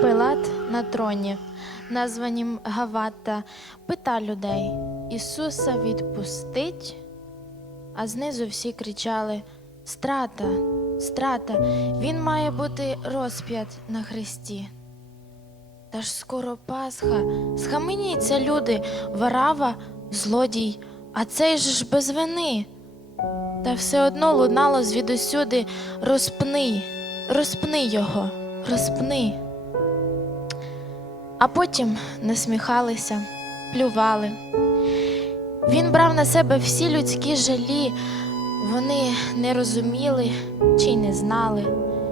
Пилат на троні, названім Гавата, пита людей Ісуса відпустить. А знизу всі кричали: Страта, страта, він має бути розп'ят на хресті. Та ж скоро Пасха, схаменіться, люди, варава, злодій, а цей же ж без вини. Та все одно лунало звідусюди розпни, розпни його, розпни. А потім насміхалися, плювали. Він брав на себе всі людські жалі, вони не розуміли чи й не знали,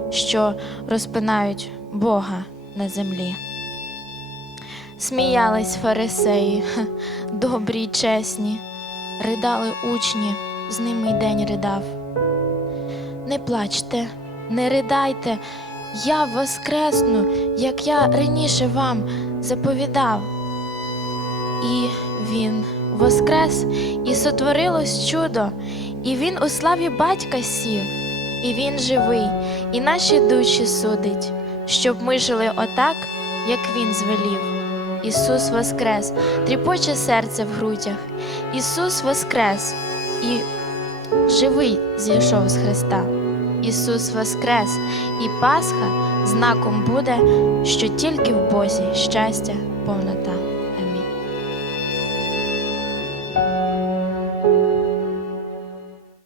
що розпинають Бога на землі. Сміялись фарисеї, добрі й чесні, ридали учні, з ними й день ридав. Не плачте, не ридайте, я воскресну, як я раніше вам заповідав. І він воскрес, і сотворилось чудо, і він у славі батька сів, і він живий, і наші душі судить, щоб ми жили отак, як він звелів. Ісус воскрес, тріпоче серце в грудях. Ісус воскрес і живий зійшов з Христа. Ісус воскрес, і Пасха знаком буде, що тільки в Бозі щастя, повнота.